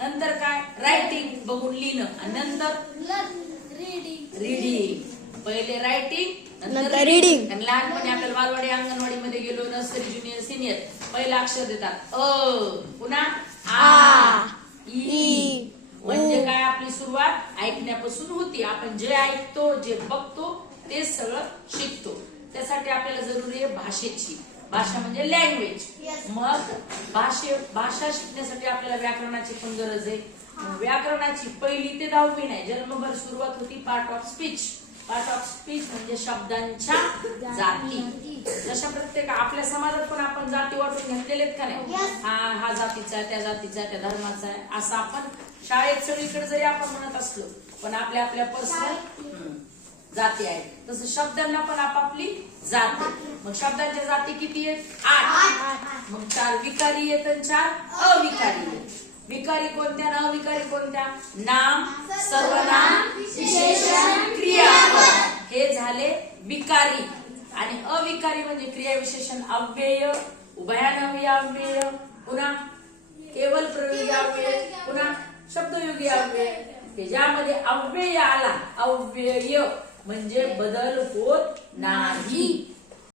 नंतर काय रायटिंग बघून लिहिणं आणि नंतर रीडिंग. पहिले रायटिंग नंतर रीडिंग. आणि लहानपणी आपल्याला बालवाडी अंगणवाडी मध्ये गेलो नर्सरी ज्युनियर सिनियर पहिलं अक्षर देतात पुन्हा आ ई. म्हणजे काय आपली सुरुवात ऐकण्यापासून होती. आपण जे ऐकतो जे बघतो ते सगळं शिकतो. त्यासाठी आपल्याला जरुरी आहे भाषेची. भाषा म्हणजे लँग्वेज. मग भाषा शिकण्यासाठी आपल्याला व्याकरणाची पण गरज आहे. व्याकरणाची 1ली ते 10वी नाही जन्मभर सुरुवात होती part of speech. Part of speech म्हणजे शब्दांच्या जाती. जशा प्रत्येक आपल्या समाजात पण आपण जाती वाटून घेतलेले आहेत का नाही. हा जातीचा त्या जातीचा त्या धर्माचा आहे असं आपण शाळेत सगळीकडे जरी आपण म्हणत असलो पण आपल्या आपल्या पर्सनल जाती आहेत. तसं शब्दांना पण आपापली जात आहे. मग शब्दांच्या जाती किती आहेत 8. मग 4 विकारी आहेत आणि 4 अविकारी आहेत. विकारी कोणत्या ना अविकारी कोणत्या. नाम सर्वनाम विशेषण क्रियापद हे झाले विकारी. आणि अविकारी म्हणजे क्रियाविशेषण अव्यय उभयानवी अव्यय पुन्हा केवल प्रयोगी अव्यय पुन्हा शब्दयोगी अव्यय. ज्यामध्ये अव्यय आला अव्यय म्हणजे बदल होत नाही.